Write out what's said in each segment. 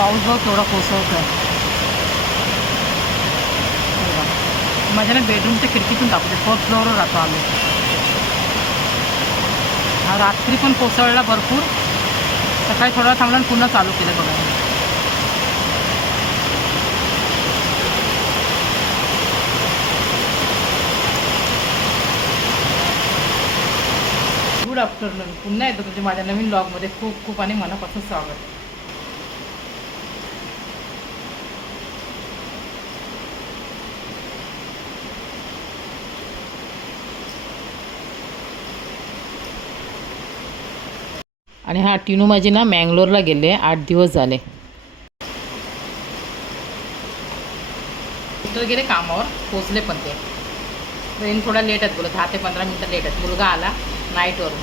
पाऊस बघ केवढा कोसळतोय. माझ्या ना बेडरूमच्या खिडकीतून टाकते. 4th फ्लोअरवर राहतो आम्ही. हा रात्री पण कोसळला भरपूर. सकाळी थोडा थांबला आणि पुन्हा चालू केलं बघा. Good afternoon. पुन्हा येतो तुमच्या माझ्या नवीन ब्लॉगमध्ये खूप खूप आणि मनापासून स्वागत. आणि हा टिनू माझी ना मँगलोरला गेले. 8 दिवस झाले. मिस्टर गेले कामावर. पोचले पण ते. ट्रेन थोडा लेट आहेत बोला. 10 ते 15 मिनटं लेट आहेत. मुलगा आला नाईटवरून.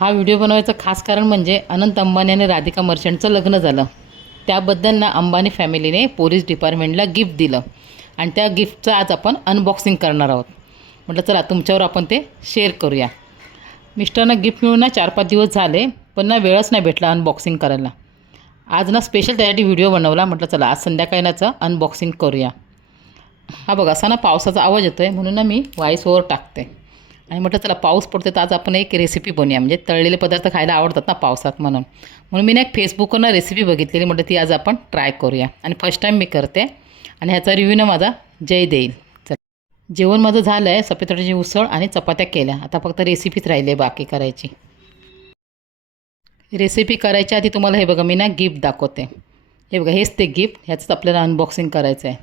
हा व्हिडिओ बनवायचं खास कारण म्हणजे अनंत अंबानी आणि राधिका मर्चंटचं लग्न झालं. त्याबद्दल ना अंबानी फॅमिलीने पोलीस डिपार्टमेंटला गिफ्ट दिलं. आणि त्या गिफ्टचं आज आपण अनबॉक्सिंग करणार आहोत. म्हटलं चला तुमच्यावर आपण ते शेअर करूया. मिस्टरना गिफ्ट मिळून ना 4-5 दिवस झाले. पण ना वेळच नाही भेटला अनबॉक्सिंग करायला. आज ना स्पेशल त्यासाठी व्हिडिओ बनवला. म्हटलं चला आज संध्याकाळी नाचं अनबॉक्सिंग करूया. हा बघा असा ना पावसाचा आवाज येतो आहे म्हणून ना मी व्हॉईस ओव्हर टाकते. आणि म्हटलं चला पाऊस पडतो तर आज आपण एक रेसिपी बनवूया. म्हणजे तळलेले पदार्थ खायला आवडतात ना पावसात म्हणून मी ना एक फेसबुकवर ना रेसिपी बघितलेली. म्हटलं ती आज आपण ट्राय करूया. आणि फर्स्ट टाईम मी करते. आणि ह्याचा रिव्ह्यू ना माझा जय देईल. चला जेवण माझं झालं आहे. सफेद उसळ आणि चपात्या केल्या. आता फक्त रेसिपीच राहिली आहे बाकी करायची. रेसिपी करायच्या आधी तुम्हाला हे बघा मी ना गिफ्ट दाखवते. हे बघा हेच ते गिफ्ट. ह्याचंच आपल्याला अनबॉक्सिंग करायचं आहे.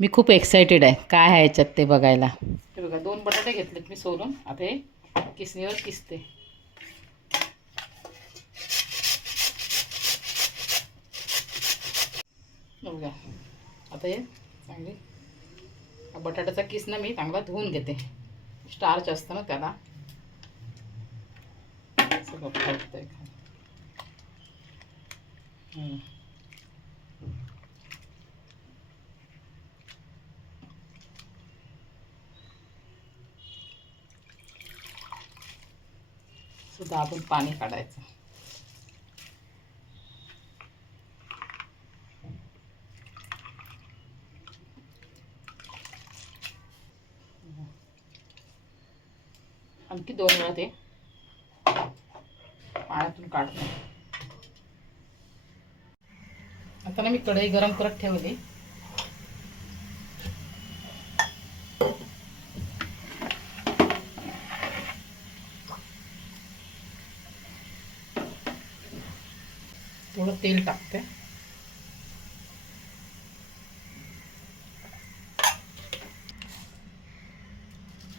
मी खूप एक्सायटेड आहे काय आहे ह्याच्यात ते बघायला. हे बघा 2 बटाटे घेतलेत मी सोलून. आता हे किसणीवर किसते. बघा आता हे चांगले बटाट्याचा किस ना मी चांगला धुवून घेते. स्टार्च असतं ना त्याला सगळं फाटतंय. सुद्धा आपण पाणी काढायचं. आणखी 2 वेळा ते पाण्यातून काढते. आता ना मी कढई गरम करत ठेवली. थोडं तेल टाकते.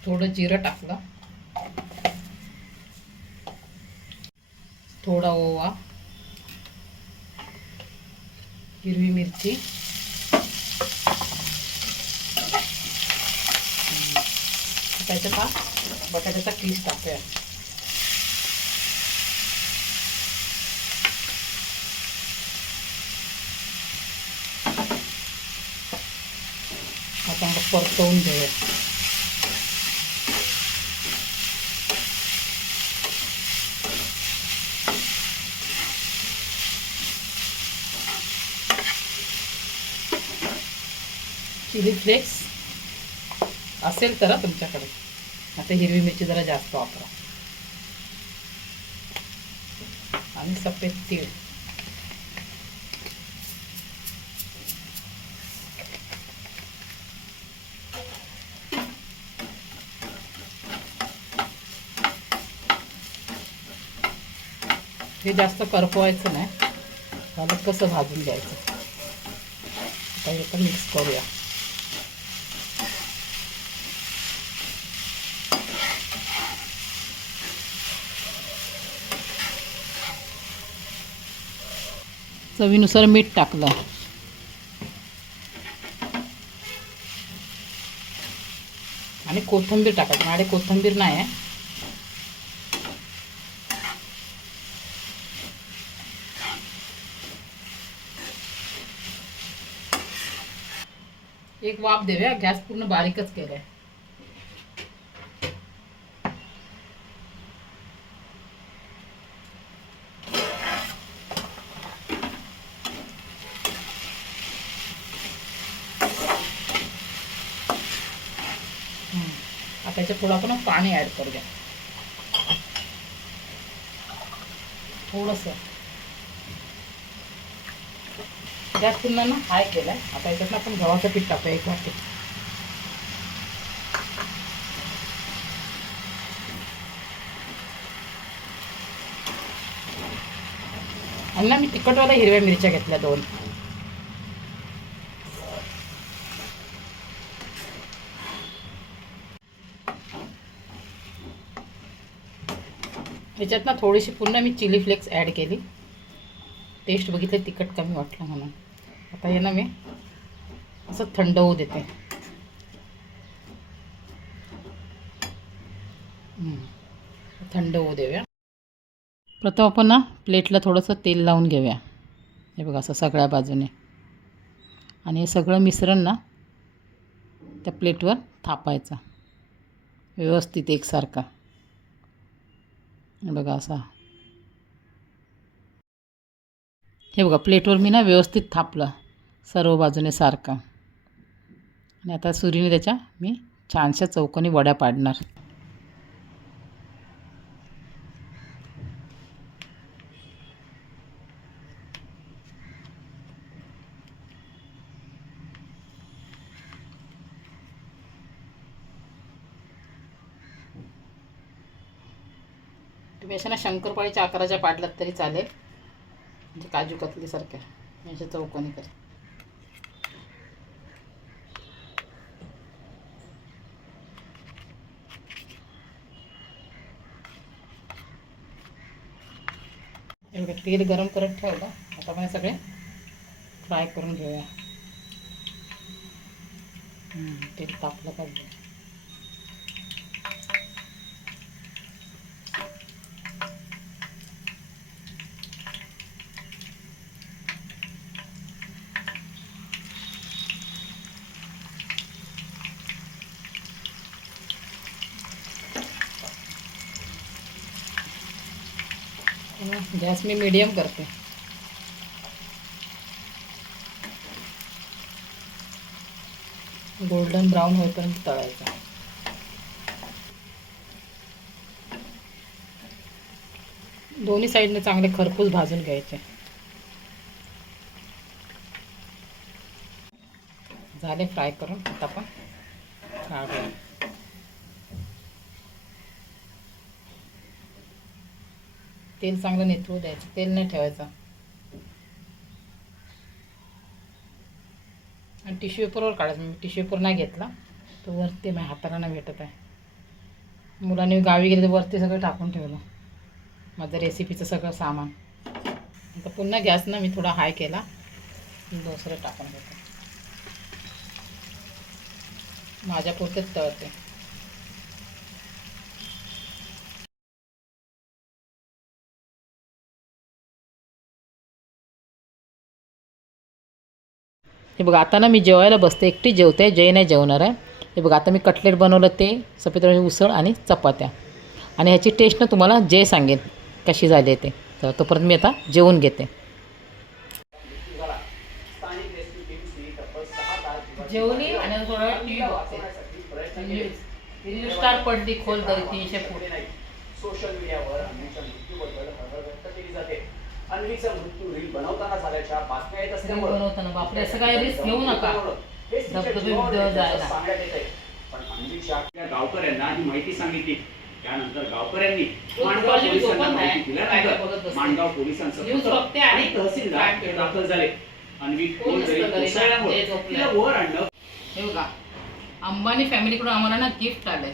थोडं जिरं टाकलं. थोडा ओवा, हिरवी मिरची, त्याच्यात हा बटाट्याचा किस टाकूया. आता परतवून घेऊया. चिली फ्लेक्स असेल तर तुमच्याकडे. आता हिरवी मिरची जरा जास्त वापरा. आणि सफेद तीळ. हे जास्त करपवायचं नाही. त्याला कसं भाजून घ्यायचं. आता हे पण मिक्स करूया. चवीनुसार मीठ टाकलं. आणि कोथिंबीर टाकायची. माझ्याकडे कोथिंबीर नाही आहे. एक वाफ देऊया. गॅस पूर्ण बारीकच केलाय. त्याच्यात थोडं आपण पाणी ॲड करूया थोडंसं. गॅस पुन्हा ना हाय केला आहे. आता याच्यात आपण गव्हाचं पीठ टाकूया 1 वाटी. आणि ना मी तिखटवाल्या हिरव्या मिरच्या घेतल्या 2. ह्याच्यात ना थोडीशी पुन्हा मी चिली फ्लेक्स ॲड केली. टेस्ट बघितले तिखट कमी वाटलं म्हणून. आता हे ना मी असं थंड होऊ देते. थंड होऊ देऊया. प्रथम आपण ना प्लेटला थोडंसं तेल लावून घेऊया. हे बघा असं सगळ्या बाजूने. आणि हे सगळं मिश्रण ना त्या प्लेटवर थापायचं व्यवस्थित एकसारखा. हे बघा असा. हे बघा प्लेटवर मी ना व्यवस्थित थापलं सर्व बाजूने सारखं. आणि आता सुरीने त्याच्या मी छानशा चौकोनी वड्या पाडणार. तुम्ही अशा ना शंकरपाळीच्या आकाराच्या पाडलात तरी चालेल, म्हणजे काजू कतलीसारख्या अशा चौकोनी कर. एवढं तेल गरम करत ठेवलं. आता आपण सगळे फ्राय करून घेऊया. तेल तापलं पाहिजे. गॅस मी मीडियम करते. गोल्डन ब्राऊन होईपर्यंत तळायचा. दोन्ही साईडने चांगले खरपूस भाजून घ्यायचे. झाले फ्राय करून. आता आपण काढूया. तेल चांगलं निथळू द्यायचं. तेल नाही ठेवायचं. आणि टिश्यू पेपरवर काढायचं. मी टिश्यू पेपर नाही घेतला, तो वरती माझ्या हाताला नाही भेटत आहे. मुलांनी गावी गेले तर वरती सगळं टाकून ठेवलं माझं रेसिपीचं सगळं सामान. आता पुन्हा गॅस ना मी थोडा हाय केला. दुसरं टाकून घेते. माझ्या पुरतेच तळते. हे बघा आता ना मी जेवायला बसते. एकटी जेवते, जय नाही जेवणार आहे. हे बघा आता मी कटलेट बनवलं, ते सफेद रंगाची उसळ आणि चपात्या. आणि ह्याची टेस्ट ना तुम्हाला जय सांगेल कशी झाली आहे ते. तर तोपर्यंत मी आता जेवून घेते. जेवली आणि थोडा टी बघते. स्टार पडली खोल तरी 300 फूट. सोशल मीडियावर अन्वीच्या मृत्यूबद्दल हळहळ व्यक्त केली जाते. अन्वीचा मृत्यू रील बनवताना झाल्याच्या बातम्या येत असल्यामुळे बनवताना बापरे असं काय रिस्क घेऊ नका. धबधबे जायला सांगण्यात येत आहे. पण अन्वीच्या गावकऱ्यांना ही माहिती सांगितली. त्यानंतर गावकऱ्यांनी माणगाव पोलिसांना माहिती दिल्यानंतर माणगाव पोलिसांसह तहसीलदार दाखल झाले. अन्वी खोल दरीत कोसळल्यामुळे तिला वर आणलं. हे बघा अंबानी फॅमिलीकडून आम्हाला ना गिफ्ट आलंय.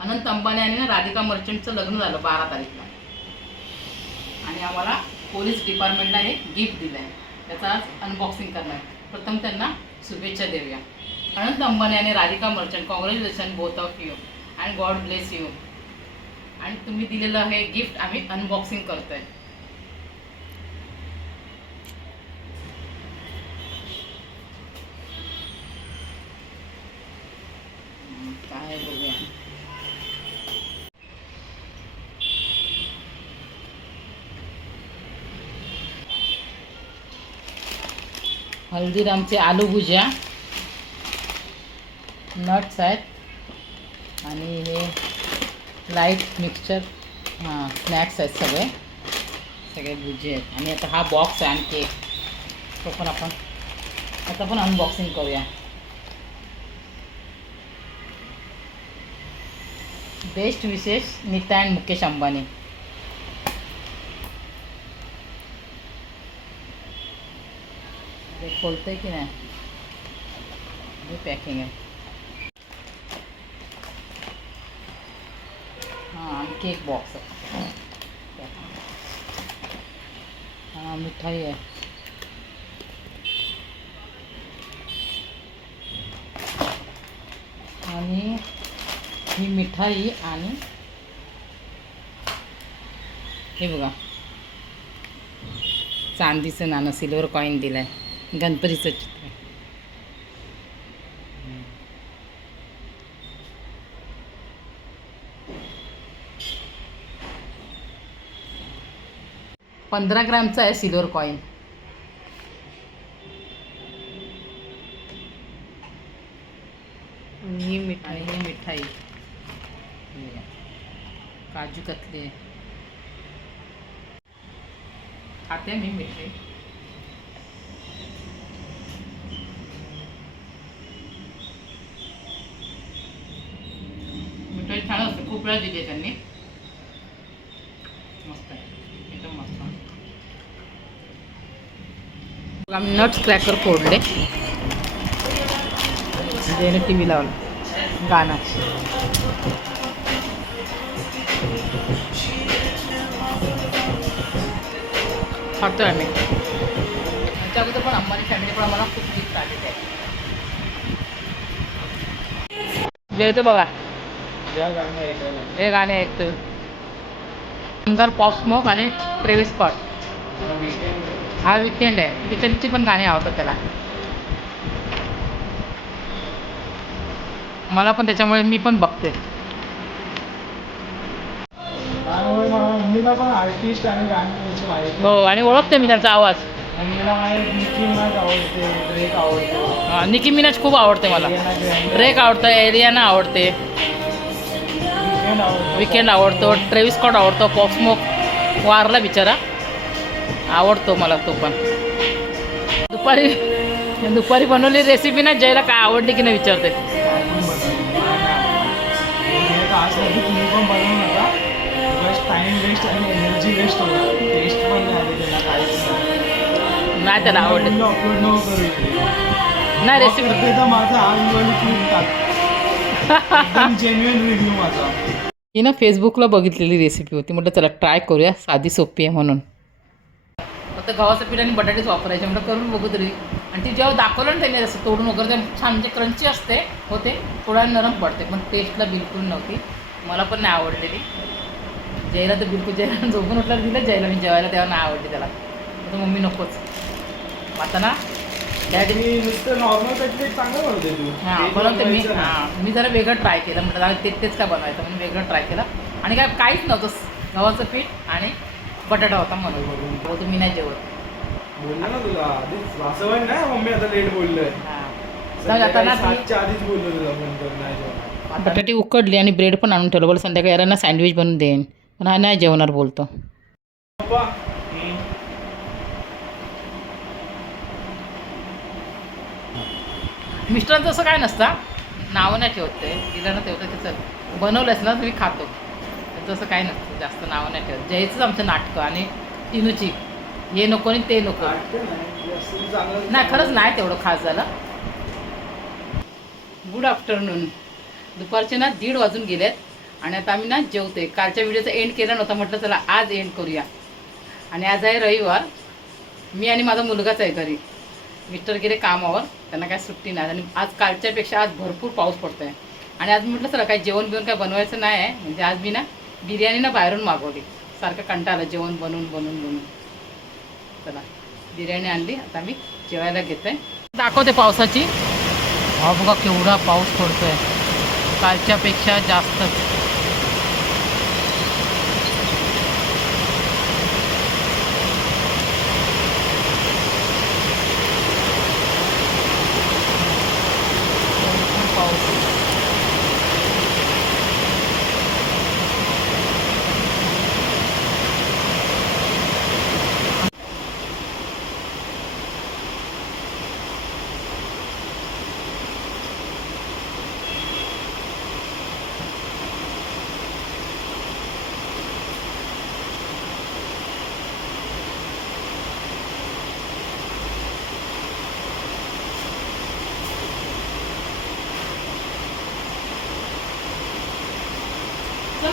अनंत अंबानी आणि ना राधिका मर्चंटचं लग्न झालं 12 तारीखला. आणि आम्हाला पोलीस डिपार्टमेंटला हे गिफ्ट दिलं आहे. त्याचं आज अनबॉक्सिंग करणार. प्रथम त्यांना शुभेच्छा देऊया. अनंत अंबानी आणि Radhika merchant, congratulation both of you and God bless you. आणि तुम्ही दिलेलं हे गिफ्ट आम्ही अनबॉक्सिंग करतोय. काय बघूया. हल्दीरामचे आलू भुजिया, नट्स आहेत आणि हे लाईट मिक्सचर हां स्नॅक्स आहेत सगळे भुजे आहेत. आणि आता हा बॉक्स आहे आणखी एक, तो पण आपण अनबॉक्सिंग करूया. बेस्ट विशेष नीता अँड मुकेश अंबानी. हे खोलतंय की नाही, हे पॅकिंग आहे. हां आणखी एक बॉक्स आहे. हां मिठाई आहे. आणि ही मिठाई आणि हे बघा चांदीचं नाणं, सिल्वर कॉईन दिलं आहे, गणपतीचं चित्र आहे. $15 ग्रामचा आहे सिल्वर कॉईन. ही मिठाई काजू कतली खाते मी मिठाई. मिठाई छान असते, खूप वेळा दिली आहे त्यांनी, मस्त आहे एकदम मस्त. आम्ही नट्स क्रॅकर फोडले, त्याने टी व्ही लावला गाणं. खातो आहे आम्ही. त्याच्या अगोदर पण अंबानी फॅमिली पण आम्हाला खूप गिफ्ट आलेले आहे. जेवतो बघा, हे गाणे ऐकतोय. सिंगर पॉप स्मोक आणि ट्रेव्हिस स्कॉट. हा वीकेंड आहे, वीकेंडची पण गाणी आवडतात त्याला. मला पण, त्याच्यामुळे मी पण बघते. मम्मीला पण आर्टिस्ट आणि गाणी माहिती. हो आणि ओळखते मी त्यांचा आवाज. मम्मीला निकी मिनाज आवडते, ड्रेक आवडतो. निकी मिनाज खूप आवडते मला. ड्रेक आवडतं, एरियाना आवडते, वीकेंड आवडतो, ट्रेव्हिस स्कॉट आवडतो. पॉप स्मोक वारला बिचारा, आवडतो मला तो पण. दुपारी बनवली रेसिपी ना, जयला काय आवडली की नाही विचारते. तुम्ही पण बनवू नका, बस टाइम वेस्ट आणि एनर्जी वेस्ट होणार. टेस्ट पण नाही आली त्याला, काहीच नाही त्याला आवडते. अपलोड नको करू नाही रेसिपी तर माझा आईवडील खूप टाक जेन्युइन रिव्ह्यू माझा. ही ना फेसबुकला बघितलेली रेसिपी होती, म्हटलं चला ट्राय करूया, साधी सोपी आहे म्हणून. फक्त गव्हाचं पीठ आणि बटाटेच वापरायचे, म्हटलं करून बघू तरी. आणि ती जेव्हा दाखवलं ना त्यांनी असं तोडून वगैरे, ते छान म्हणजे क्रंची असते होते, थोडा नरम पडते, पण टेस्टला बिलकुल नव्हती. मला पण नाही आवडलेली. जयला तर बिलकुल, जयला झोपून उठल्यावर दिलं जयला मी जेवायला, तेव्हा नाही आवडली त्याला. तर मम्मी नकोच आता ना डॅडी. मी नुसतं नॉर्मल कटलेट चांगलं बनवते तू. हां बनवते मी. मी जरा वेगळं ट्राय केलं, म्हटलं तेच काय बनवायचं म्हणून वेगळं ट्राय केलं. आणि काय काहीच नव्हतं, गव्हाचं पीठ आणि बटाटा होता म्हणून. हो तुम्ही नाही जेवत बोलला ना तुला आधीच, असं पण नाही मम्मी आता लेट बोललोय. हां आता ना सातच्या आधीच बोललो तुला फोन करून नाही जेवणार. बटाटे उकडली आणि ब्रेड पण आणून ठेवलं, बोल संध्याकाळी याला सँडविच बनवून देईन, पण हा नाही जेवणार बोलतो. पप्पा मिस्टरांचं असं काय नसतं, नावं नाही ठेवत ते, दिलं ना तेवढं त्याचं बनवलंच ना तुम्ही खातो, त्याचं असं काय नसतं, जास्त नावं नाही ठेवत. जयचंच आमचं नाटकं आणि टिनूची हे नको आणि ते नको. नाही खरंच नाही तेवढं खास झालं. Good afternoon. दुपारचे ना 1:30 वाजून गेलेत आणि आता आम्ही ना जेवते. कालच्या व्हिडिओचा एंड केला नव्हता, म्हटलं चला आज एंड करूया. आणि आज आहे रविवार, मी आणि माझा मुलगाच आहे घरी. मिस्टर गेले कामावर, त्यांना काय सुट्टी नाही. आणि आज कालच्यापेक्षा आज भरपूर पाऊस पडतो आहे. आणि आज म्हटलं चला काही जेवण बिवण काय बनवायचं नाही आहे, म्हणजे आज मी ना बिर्याणी ना बाहेरून मागवली. सारखं कंटाळा जेवण बनवून. चला बिर्याणी आणली, आता मी जेवायला घेते. दाखवते पावसाची. हा बघा केवढा पाऊस पडतोय, कालच्यापेक्षा जास्त.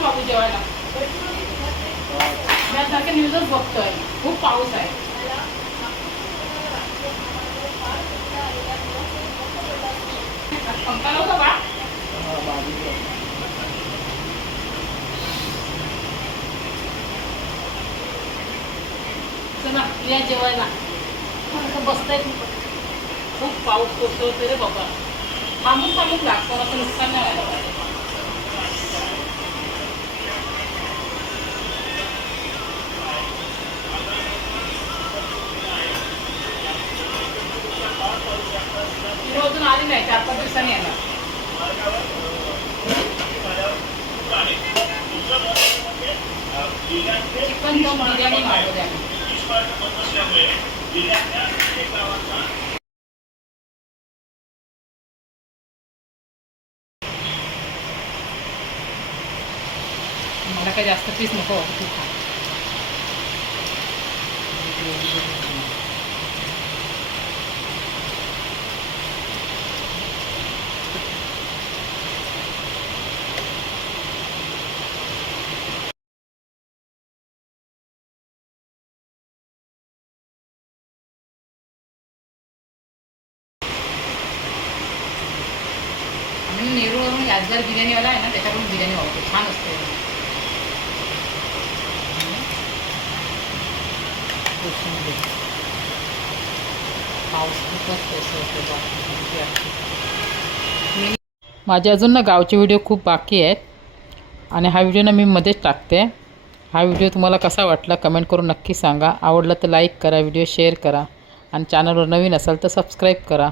बाबू जेवायला. यासारखे न्यूजच बघतोय. खूप पाऊस आहे. पंखा नव्हता बा. चला या जेवायला. बसताय खूप पाऊस कोसळतोय रे बाबा. थांबून थांबून लागतो असं नुकसान नाही व्हायला पाहिजे. अजून आली नाही. 4-5 दिवसांनी येणार. चिकन दम बिर्याणी मागवली आम्ही. मला काही जास्त पीस नको. नेरूळवरून याजदार बिर्याणीवाला आहे ना, त्याच्याकडून बिर्याणी वापरतो. छान असते. माझे अजून ना गावचे व्हिडिओ खूप बाकी आहेत आणि हा व्हिडिओ ना मी मध्येच टाकते. हा व्हिडिओ तुम्हाला कसा वाटला कमेंट करून नक्की सांगा. आवडला तर लाईक करा, व्हिडिओ शेअर करा आणि चॅनलवर नवीन असाल तर सबस्क्राईब करा.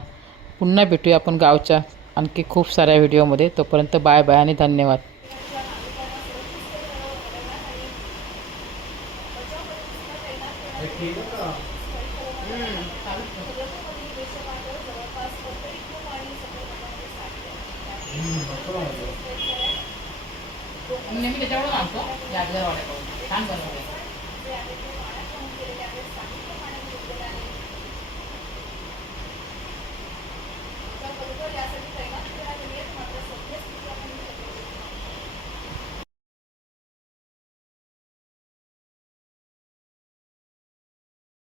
पुन्हा भेटूया आपण गावच्या आणखी खूप साऱ्या व्हिडिओमध्ये. तोपर्यंत बाय बाय आणि धन्यवाद. नेहमी त्याच्याकडून आणतो. याजगार वाड्याकडून छान बनवले.